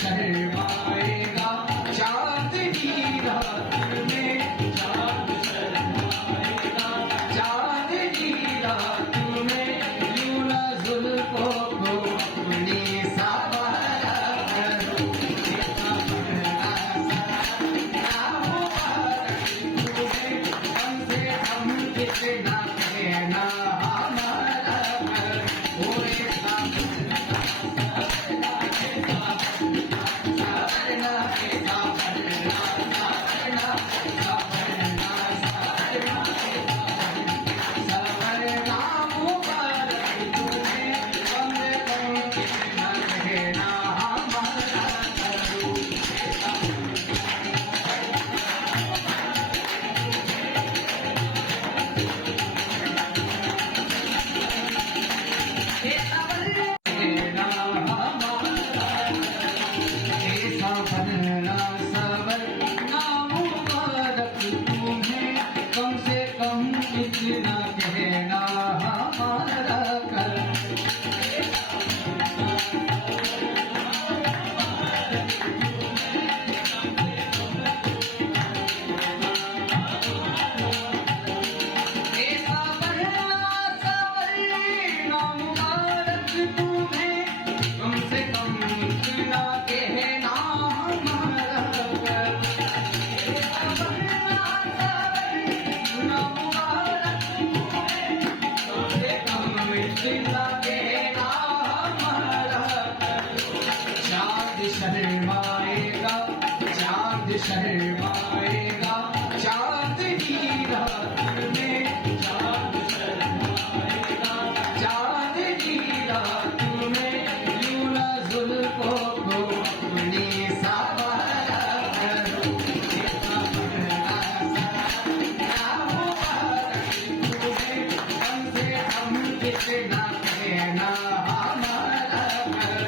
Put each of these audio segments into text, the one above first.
शर्माएगा चांदनी रात में, चांद शर्माएगा चांदनी रात में, यूं ना जुल्फों को अपनी सवारा करो, इतना कितना कहना हमारा इतना कहना हमारा कर, कम से कम इतना कहना हमारा कर, चांद शर्माएगा, चांद शर्माएगा चांदनी रात में, चांद शर्माएगा चांदनी रात में, यूं ना जुल्फों को अपनी सवारा करो, इतना कम से कम कितना कहना हमारा कर,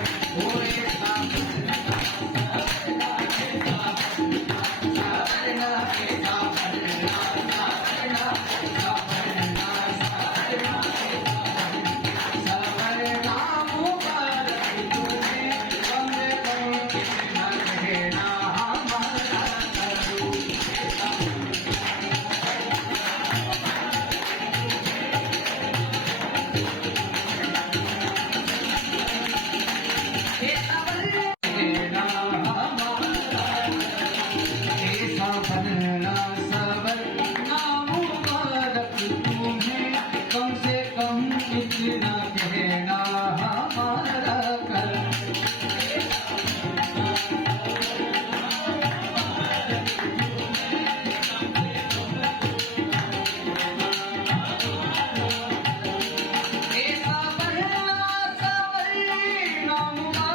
कम से कम इतना कहना हमारा कर,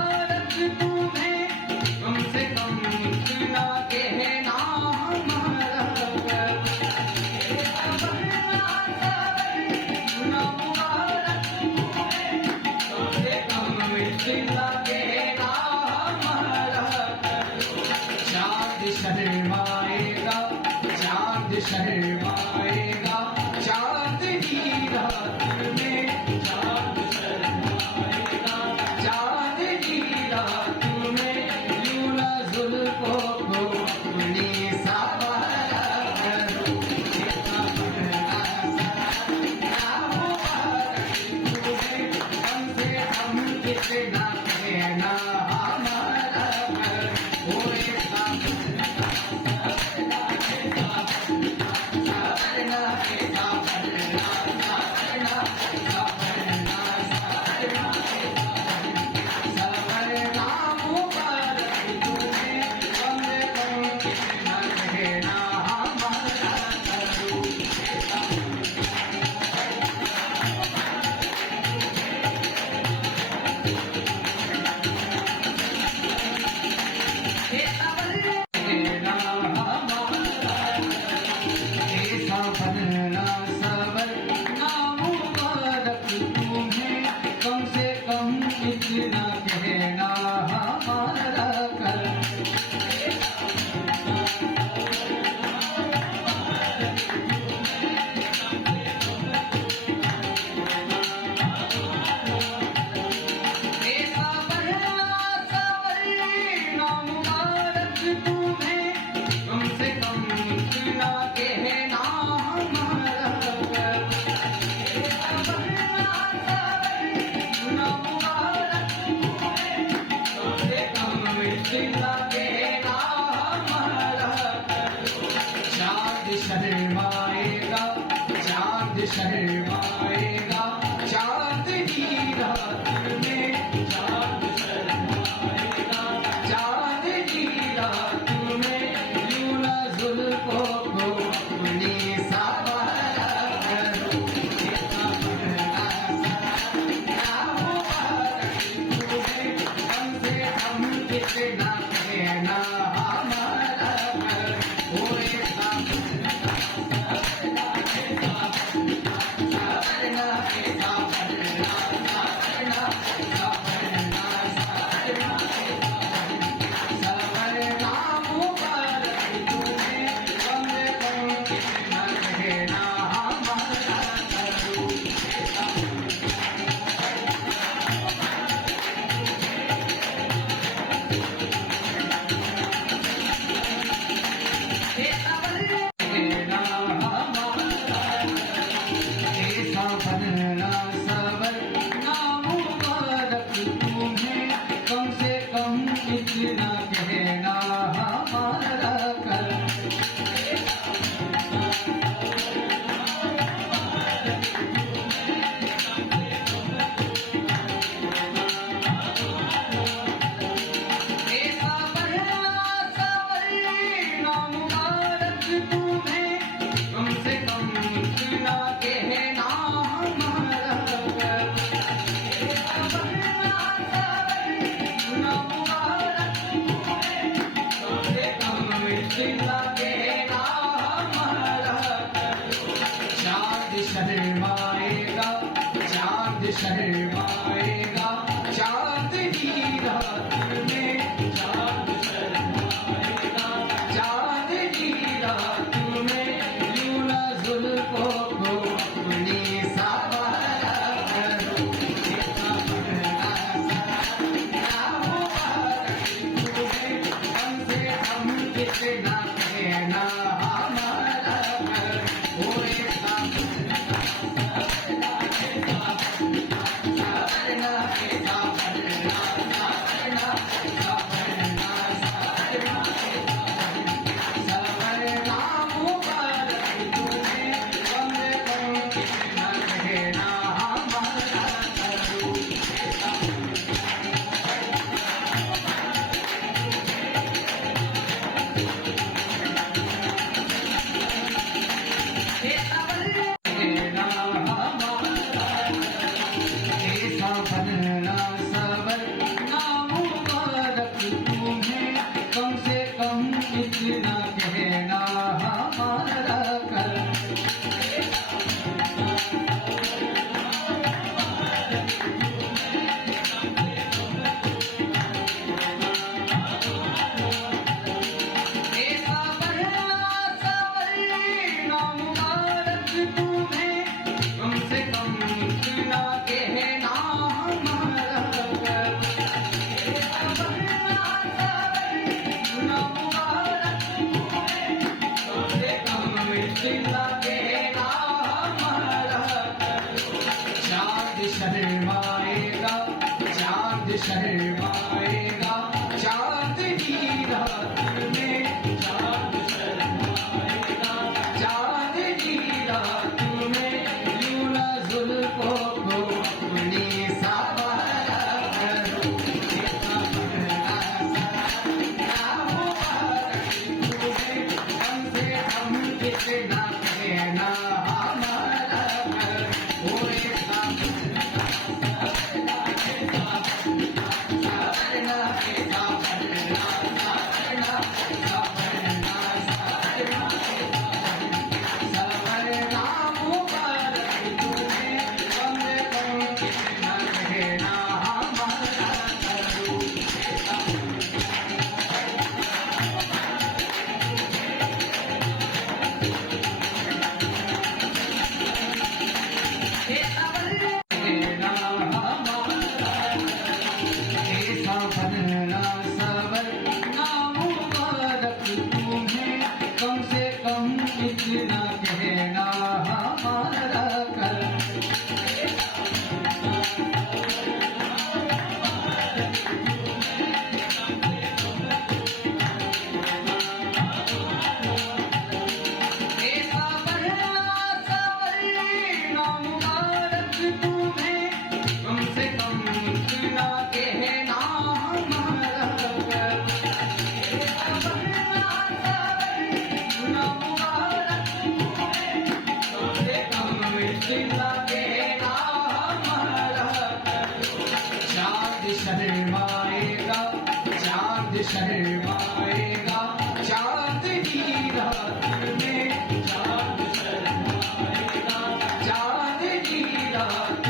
कम से कम इतना कहना हमारा कर, इतना कहना हमारा कर ऐसा बढ़ना सवरना मुबारक तुम्हें कम से कम इतना कहना हमारा कर ऐसा बढ़ना सवरना मुबारक तुम्हें कम से कम इतना कहना हमारा कर चाँद शर्माएगा चाँद शर्माएगा चाँदनी रात में चाँद शर्माएगा चाँदनी रात में यूं न जुल्फों को अपनी सवारा करो इतना बढ़ना सवारा मुबारक तुम्हें कम से कम इतना कहना हमारा कर ओ इतना कम से कम इतना कहना हमारा कर ऐसा बढ़ना सवरना मुबारक तुम्हें कम से कम इतना कहना हमारा कर ऐसा बढ़ना सवरना मुबारक तुम्हें कम से कम इतना कहना हमारा कर चाँद शर्माएगा चाँद शर्माएगा चाँदनी रात में चाँद शर्माएगा चाँदनी रात में यूं न जुल्फों को अपनी सवारा करो इतना बढ़ना सवारा मुबारक तुम्हें कम से कम इतना कहना हमारा कर ओ इतना कम से कम इतना कहना हमारा कर ऐसा बढ़ना सवरना मुबारक तुम्हें कम से कम इतना कहना हमारा कर ऐसा बढ़ना सवरना मुबारक तुम्हें कम से कम इतना कहना हमारा कर चाँद शर्माएगा चाँद शर्माएगा चाँदनी रात में चाँद शर्माएगा चाँदनी रात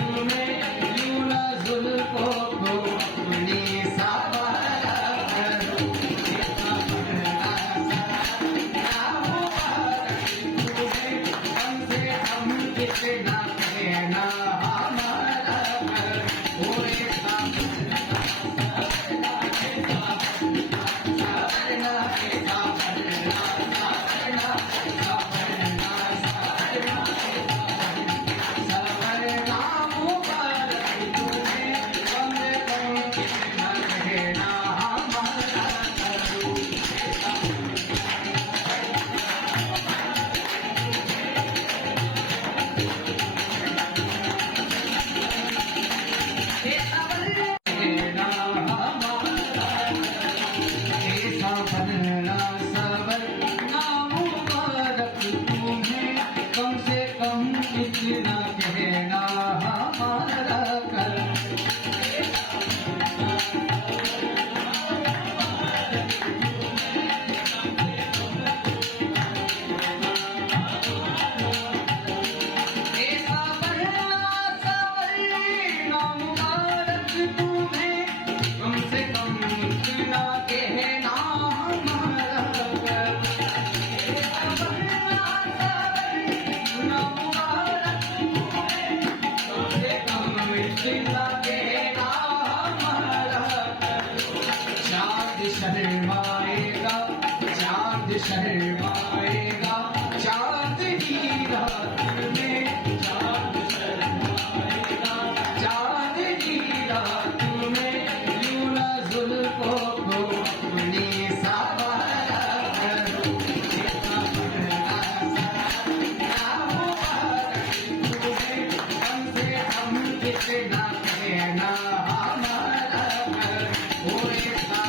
इतना कहना हमारा कर वो इतना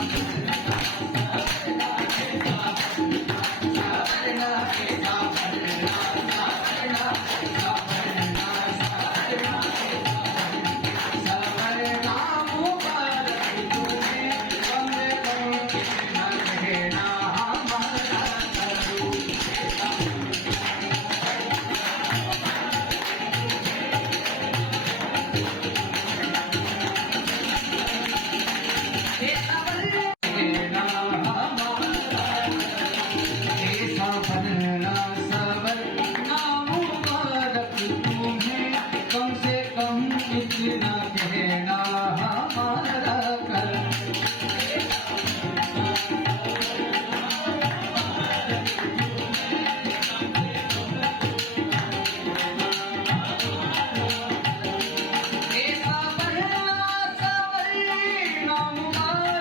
इतना कहना हमारा कर ऐसा बनना सवरना मुबारक तुम्हें कम से कम इतना कहना हमारा कर ऐसा बनना सवरना मुबारक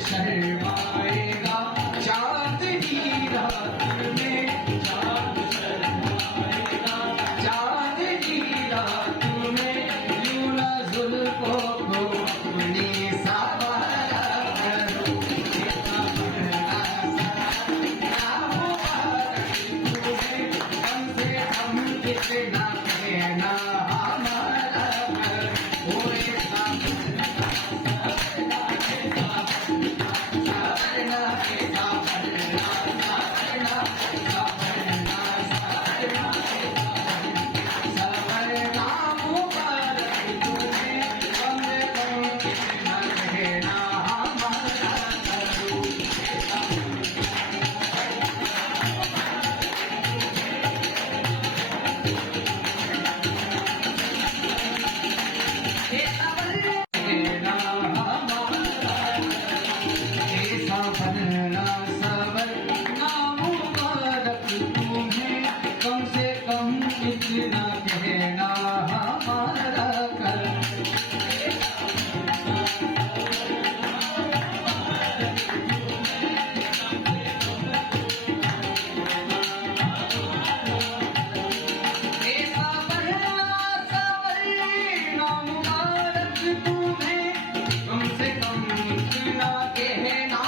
शर्माएगा चांदनी रात में, चांदनी रात में यूं ना जुल्फों को अपनी सवारा करो। इतना बड़ा सपना मुबारक तुम्हें, हमसे हम कितना कहना हमारा करो। वो इतना इतना कहना हमारा कर। ऐसा बनना मुबारक तुम्हें, कम से कम इतना कहना हमारा कर। ऐसा बनना मुबारक तुम्हें, कम से कम इतना कहना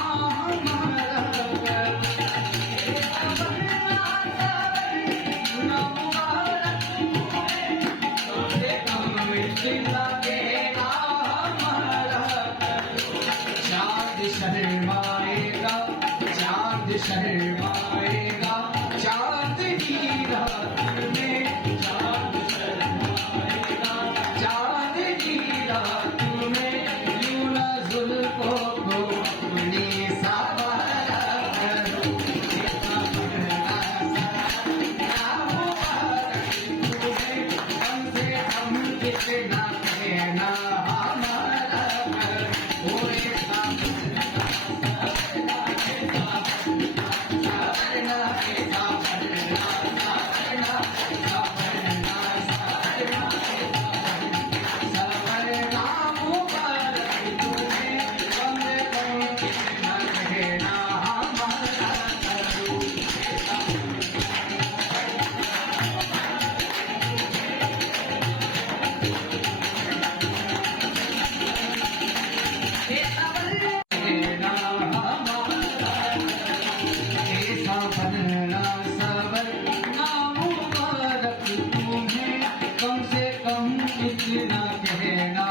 हमारा कर। चाँद शर्माएगा, चाँद शर्माएगा चांदनी रात में, चांदनी रात में यूं ना जुल्फों को अपनी सवारा करो। इतना बड़ा सपना मुबारक तुम्हें, हमसे हम कितना कहना हमारा करो। वो इतना बनना सबरना मुबारक तुम्हें, कम से कम इतना कहना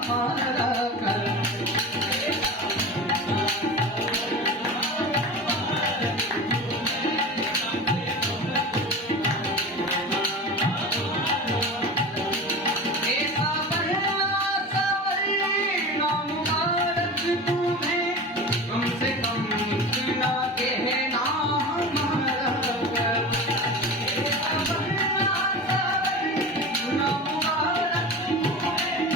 हमारा कर। ऐसा बनना मुबारक तुम्हें, कम से कम इतना कहना हमारा कर। ऐसा बनना मुबारक तुम्हें,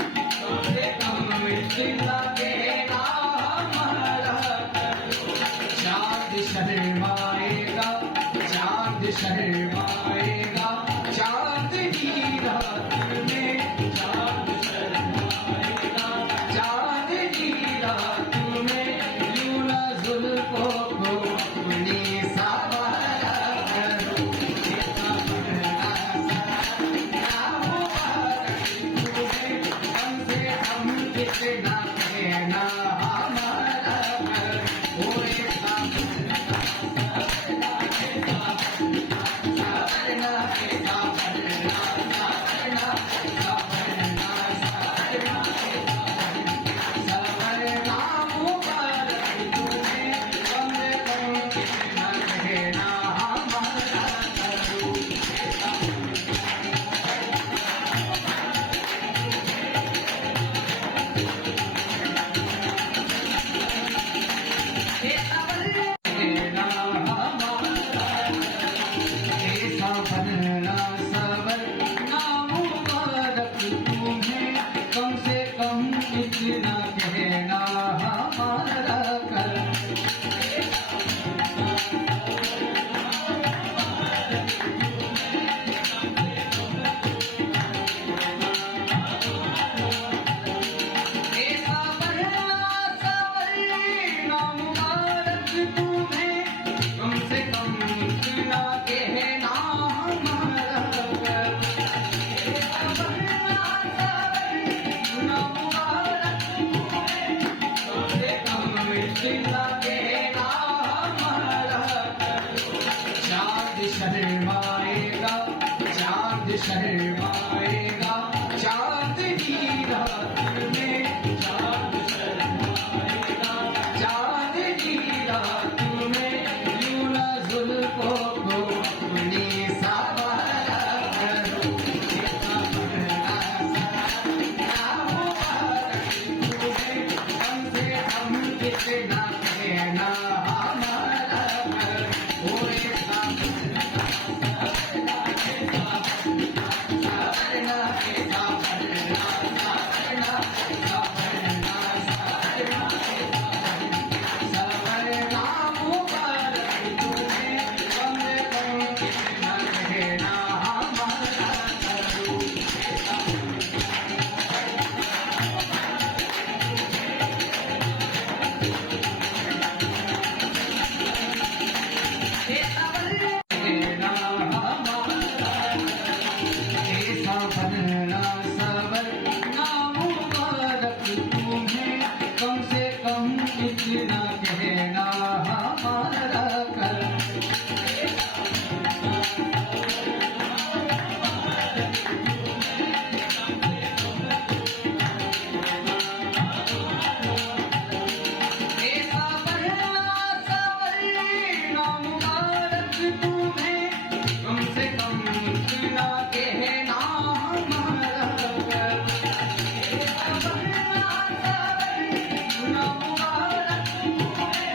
कम से कम इतना कहना हमारा कर। चाँद शर्माएगा, चाँद शर्माएगा चांदनी रात में, चांदनी रात में यूं ना जुल्फों को अपनी सवारा करो। इतना बड़ा सपना मुबारक तुम्हें, हमसे हम कितना कहना हमारा करो। वो इतना जिला कहना हमारा करो। चांद शर्माएगा, चांद शर्माएगा, चांदनी रात में, चांद शर्माएगा, चांदनी रात में, यूं ना जुल्फों को अपनी सवारा करो। इतना बढ़ना सवारा मुबारक तुम्हें, कम से कम इतना कहना हमारा करो। ओ इतना कम से कम इतना कहना हमारा कर। ऐसा बढ़ना सवरना मुबारक तुम्हें, कम से कम इतना कहना हमारा कर। ऐसा बढ़ना सवरना मुबारक तुम्हें,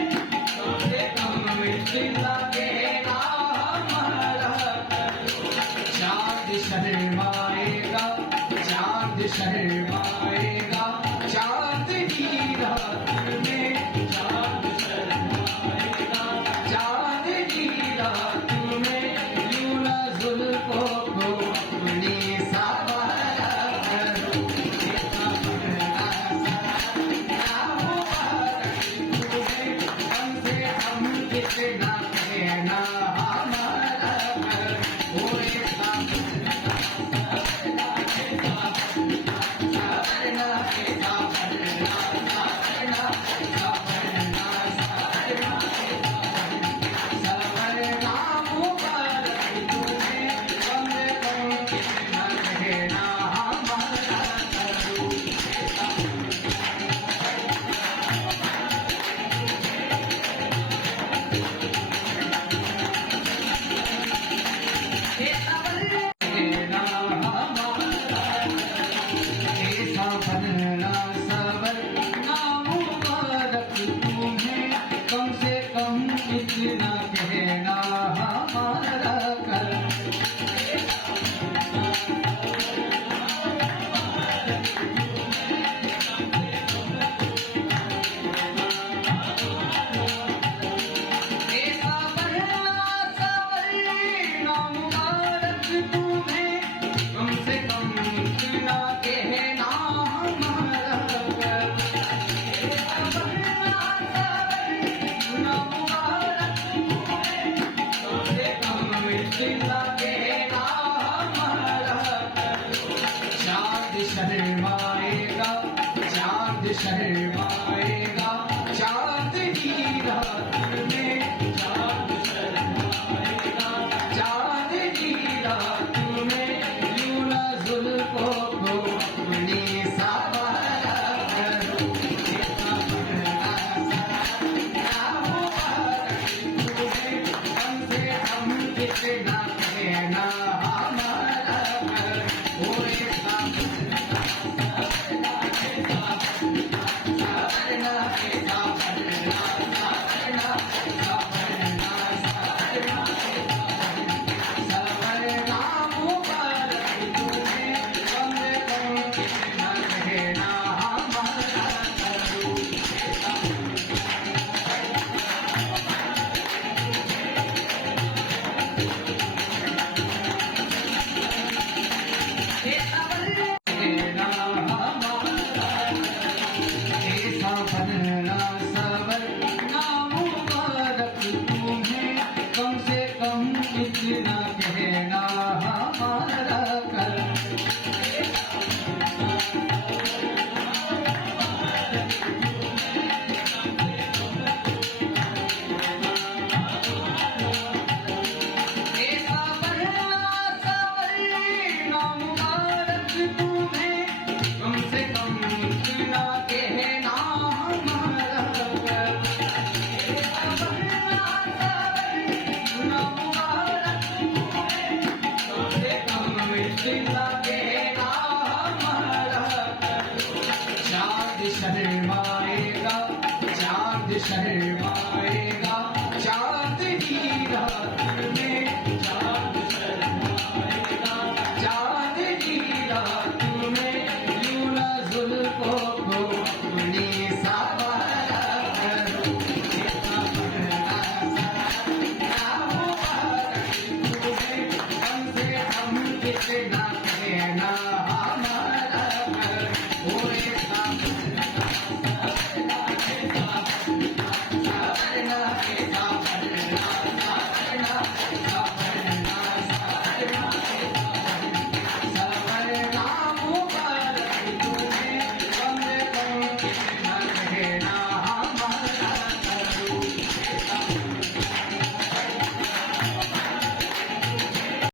शर्मा